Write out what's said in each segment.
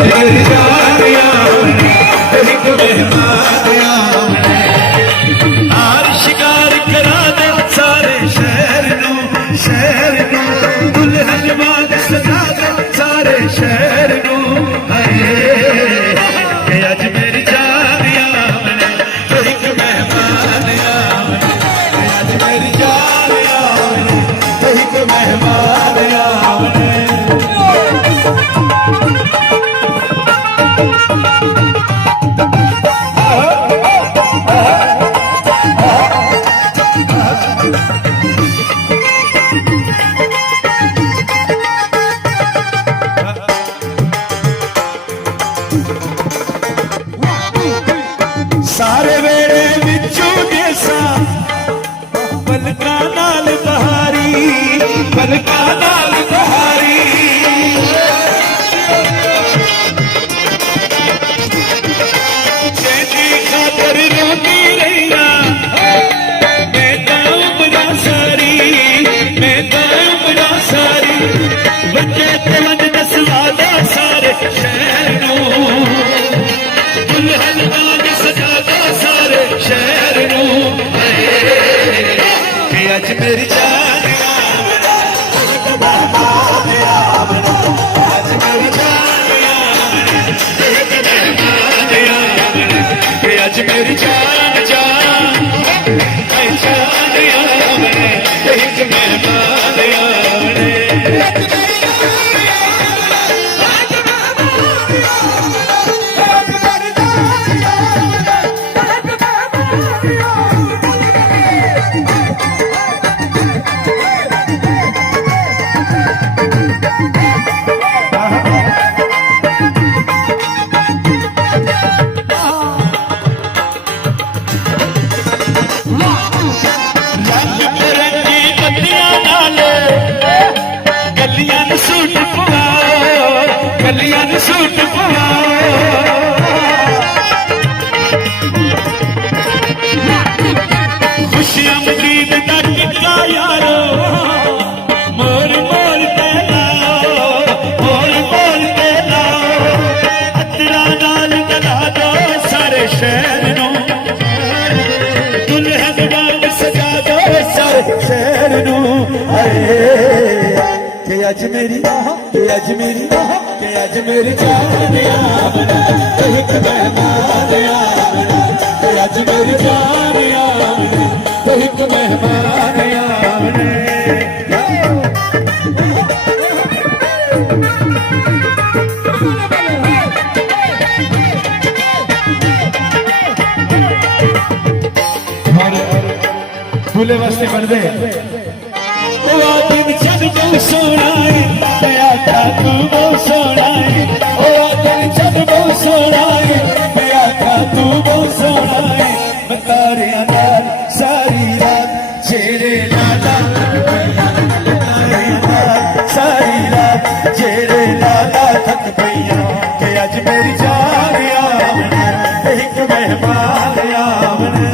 मेरी जान आमने एक मेहमान आमने हार शिकार करा दे सारे शहर नू दुल्हन वांग सजा दे सारे शहर नू हाय अज मेरी जान आमने एक मेहमान आमने अज मेरी जान आमने एक मेहमान आमने सारे वेड़े विचों देसा पलका नाल बहारी पलका नाल बहारी तेरी खातर रोती रहिया मैं तां बड़ा सारी बच्चे ते वंज दसवा दा सारे शहर नूं दुल्हन वांग सजा दे सारे शहर नूं कि अज मेरी जान आमने अज मेरी जान आमने एक मेहमान आमने कि अज मेरी जान आमने एक मेहमान आमने सूट खुशियां मजीद दा टिक्का यारो मोर ते लाओ अतरा नाल गला दो सारे शहर नूं दुल्हन वांग सजा दो सारे शहर नूं कि अज मेरी जान आमने एक मेहमान आमने अज मेरी जान आमने एक मेहमान आमने दूल्हे वास्ते बनदे ओ दिन जद बहु सोना है मैं आखा तू बहु सोना है ओ दिन जद बहु सोना है मैं आखा तू बहु सोना है मैं तारियां नाल सारी रात जेरे लाला सारी रात जेरे लाला थक पईयां कि अज मेरी जान आमने एक मेहमान आमने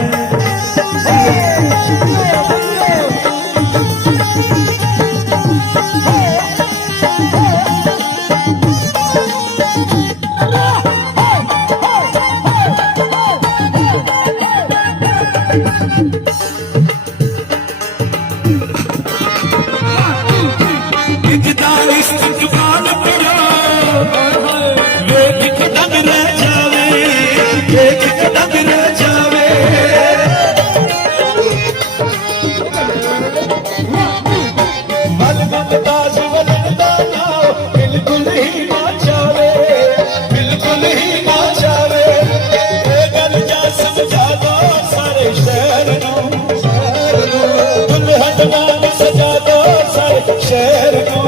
शहर को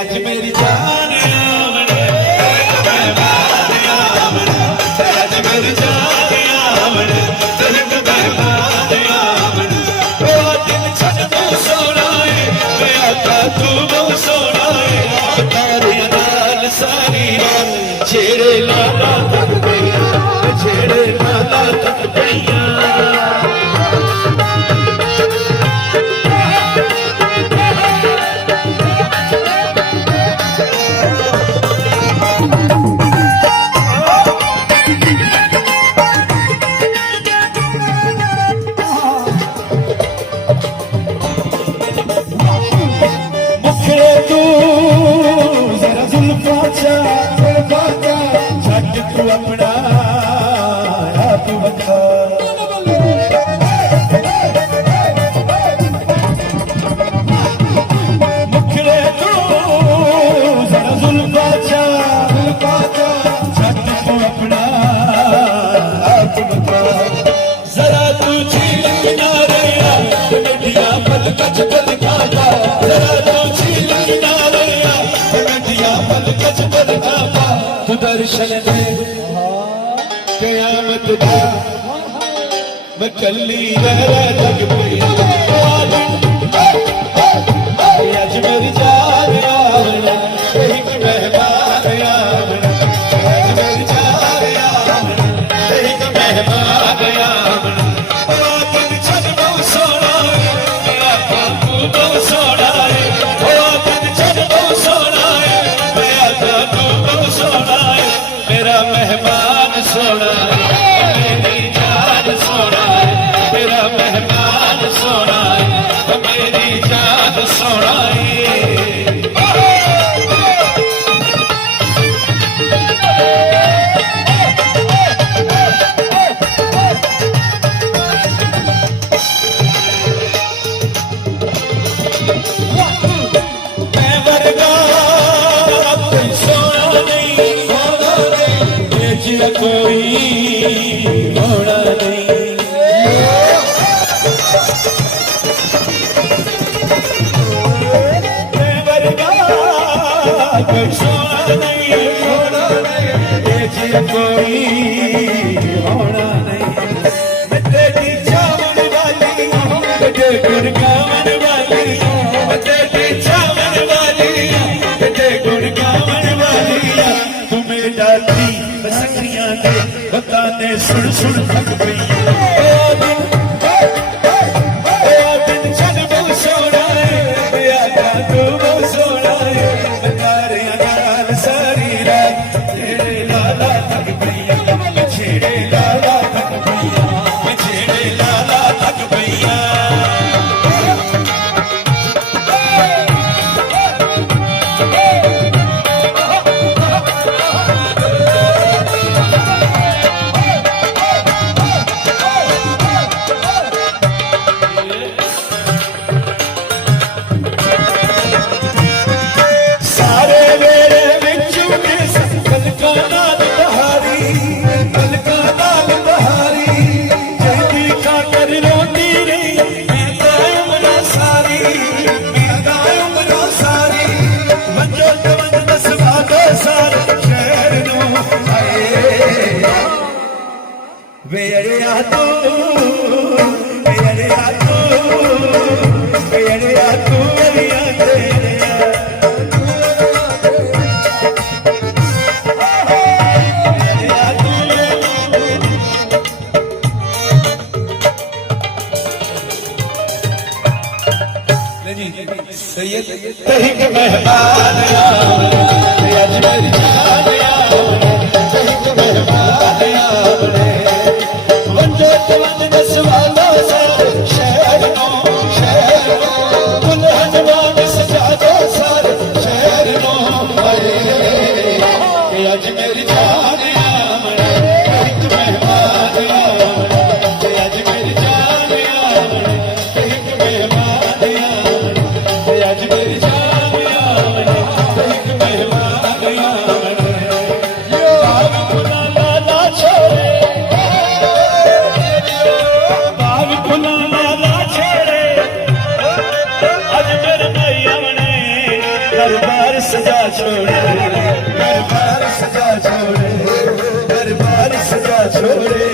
अज मेरी जान आमने अज मेरी जान आमने दिन छड़ तू सोना है मैं आका तू बहु सोना है तारे नाल सारी रात छेड़े लाला तक गईया छेड़े लाला तक गईया दर्शन दे क़यामत दा मैं कली रह लग पई अज मेरी जान आवना एक मेहमान आवना अज मेरी जान आवना एक मेहमान आवना दिन छड़ बहु सोना मेरा बापू बहु सोना है ओ दिन छड़ बहु सोना है मेरा बापू बहु सोना है मेरा मेहमान सोना मेरी जान सोना है मेरा मेहमान सोना है मेरी जान सोना है कोई होना नहीं वर्गा कोई सोना नहीं होना नहीं कोई होना नहीं मैं तेरी चावल वाली बेटे गुड़गावन वाली मैं तेरी चावल वाली बेटे गुड़गावन वाली तुम्हें डाली बसंगियां दे बताने सुन सुन थक पई दिन छन बहु सोना है आजा तू बहु सोना है तारे नाल सारी रात छेड़े लाला थक पई छेड़े लाला थक पई छेड़े लाला थक पई वेड़िया तू वेड़िया तू वेड़िया तू वेड़िया तेरिया वेड़िया तू ले जी सही है तही के मेहमान आज मेरी जान तही के मेहमान आज मेरी जान आवना एक मेहमान आवना आज मेरी जान आवना एक मेहमान आवना आज मेरी जान आवना एक मेहमान आवना बाग फुलाना ना छोड़े बाग फुलाना ना छोड़े आज मेरे भाई आवने दरबार सजा छोड़े दरबार सजा छोड़े दरबार सजा छोड़े